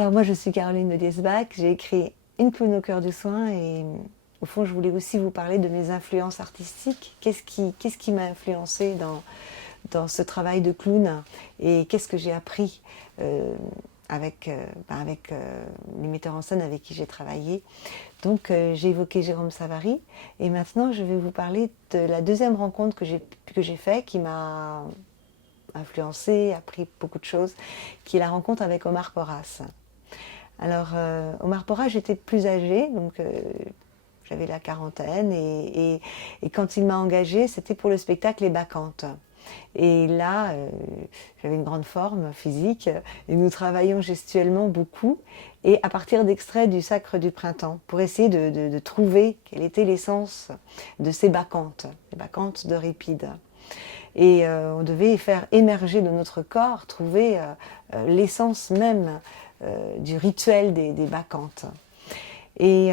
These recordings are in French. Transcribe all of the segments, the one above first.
Alors moi je suis Caroline de Diesbach, j'ai écrit Une clown au cœur du soin et au fond je voulais aussi vous parler de mes influences artistiques. Qu'est-ce qui m'a influencée dans ce travail de clown et qu'est-ce que j'ai appris avec les metteurs en scène avec qui j'ai travaillé. Donc j'ai évoqué Jérôme Savary et maintenant je vais vous parler de la deuxième rencontre que j'ai faite qui m'a influencée, appris beaucoup de choses, qui est la rencontre avec Omar Porras. Alors, Omar Porras, j'étais plus âgée, donc j'avais la quarantaine, et quand il m'a engagée, c'était pour le spectacle Les Bacchantes. Et là, j'avais une grande forme physique, et nous travaillions gestuellement beaucoup, et à partir d'extraits du Sacre du Printemps, pour essayer de trouver quelle était l'essence de ces bacchantes, les bacchantes d'Euripide. Et on devait faire émerger de notre corps, trouver l'essence même du rituel des bacchantes. Et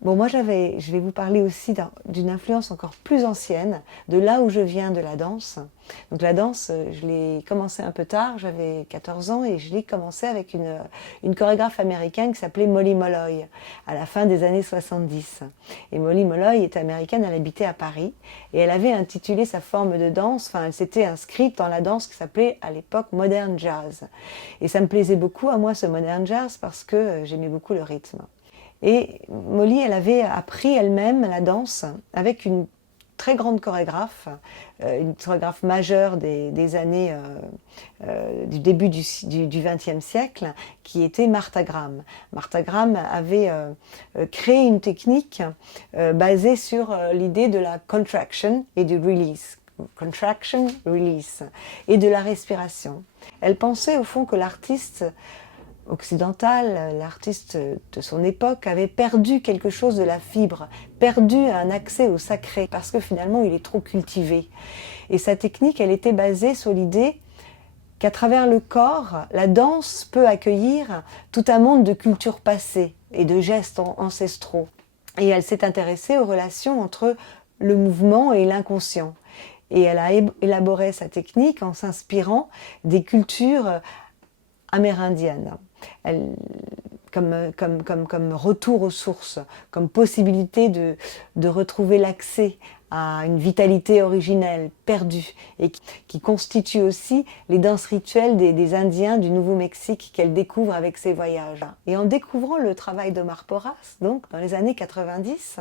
bon, moi je vais vous parler aussi d'une influence encore plus ancienne, de là où je viens de la danse. Donc la danse, je l'ai commencé un peu tard, j'avais 14 ans et je l'ai commencé avec une chorégraphe américaine qui s'appelait Molly Molloy, à la fin des années 70. Et Molly Molloy était américaine, elle habitait à Paris, et elle avait intitulé sa forme de danse, enfin elle s'était inscrite dans la danse qui s'appelait à l'époque Modern Jazz. Et ça me plaisait beaucoup à moi ce Modern Jazz parce que j'aimais beaucoup le rythme. Et Molly, elle avait appris elle-même la danse avec une très grande chorégraphe, une chorégraphe majeure des années du début du XXe siècle, qui était Martha Graham. Martha Graham avait créé une technique basée sur l'idée de la contraction et du release. Contraction, release, et de la respiration. Elle pensait au fond que l'artiste occidentale, l'artiste de son époque, avait perdu quelque chose de la fibre, perdu un accès au sacré, parce que finalement il est trop cultivé. Et sa technique, elle était basée sur l'idée qu'à travers le corps, la danse peut accueillir tout un monde de cultures passées et de gestes ancestraux. Et elle s'est intéressée aux relations entre le mouvement et l'inconscient. Et elle a élaboré sa technique en s'inspirant des cultures amérindiennes. Comme retour aux sources, comme possibilité de retrouver l'accès à une vitalité originelle perdue et qui constitue aussi les danses rituelles des Indiens du Nouveau-Mexique qu'elle découvre avec ses voyages. Et en découvrant le travail d'Omar Porras, donc dans les années 90,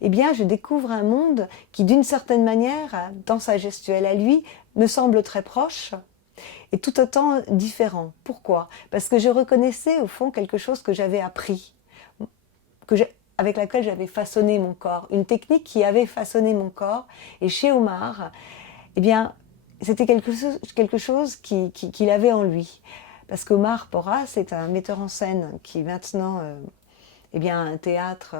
eh bien je découvre un monde qui d'une certaine manière, dans sa gestuelle à lui, me semble très proche, et tout autant différent. Pourquoi? Parce que je reconnaissais au fond quelque chose que j'avais appris, avec laquelle j'avais façonné mon corps, une technique qui avait façonné mon corps. Et chez Omar, eh bien, c'était quelque chose qu'il avait en lui. Parce qu'Omar Porras est un metteur en scène qui maintenant eh bien, un théâtre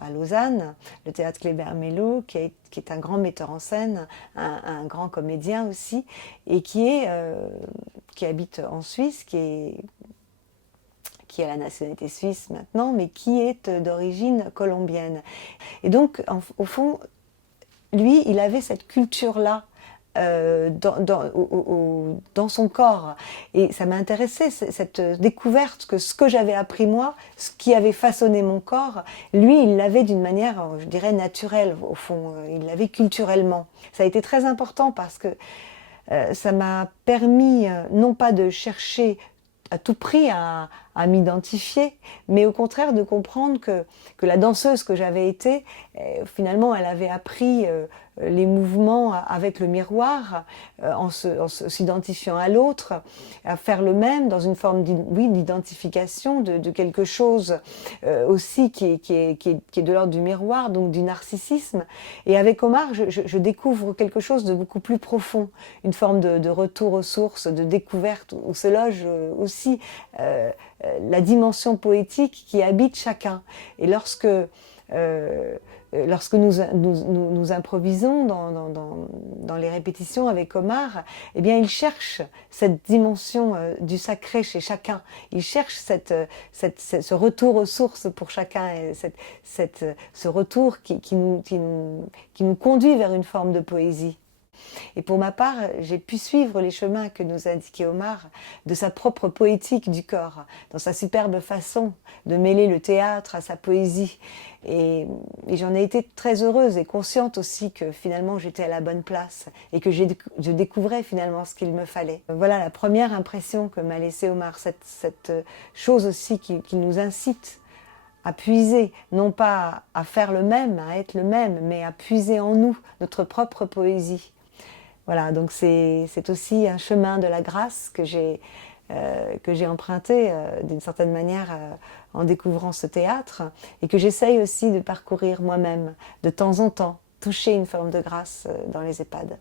à Lausanne, le théâtre Kléber-Mélot, qui est un grand metteur en scène, un grand comédien aussi, et qui habite en Suisse, qui a la nationalité suisse maintenant, mais qui est d'origine colombienne. Et donc, au fond, lui, il avait cette culture-là dans son corps. Et ça m'a intéressé, cette découverte que ce que j'avais appris moi, ce qui avait façonné mon corps, lui, il l'avait d'une manière, je dirais, naturelle, au fond. Il l'avait culturellement. Ça a été très important parce que ça m'a permis, non pas de chercher à tout prix à m'identifier, mais au contraire de comprendre que la danseuse que j'avais été, finalement, elle avait appris les mouvements avec le miroir, en s'identifiant à l'autre, à faire le même dans une forme d'identification de quelque chose aussi qui est de l'ordre du miroir, donc du narcissisme. Et avec Omar, je découvre quelque chose de beaucoup plus profond, une forme de retour aux sources, de découverte, où se loge aussi la dimension poétique qui habite chacun. Et lorsque nous improvisons dans les répétitions avec Omar, eh bien, il cherche cette dimension du sacré chez chacun. Il cherche ce retour aux sources pour chacun, et ce retour qui nous conduit vers une forme de poésie. Et pour ma part, j'ai pu suivre les chemins que nous indiquait Omar de sa propre poétique du corps, dans sa superbe façon de mêler le théâtre à sa poésie. Et j'en ai été très heureuse et consciente aussi que finalement j'étais à la bonne place et que je découvrais finalement ce qu'il me fallait. Voilà la première impression que m'a laissée Omar, cette chose aussi qui nous incite à puiser, non pas à faire le même, à être le même, mais à puiser en nous notre propre poésie. Voilà, donc c'est aussi un chemin de la grâce que j'ai emprunté d'une certaine manière en découvrant ce théâtre et que j'essaye aussi de parcourir moi-même de temps en temps, toucher une forme de grâce dans les EHPAD.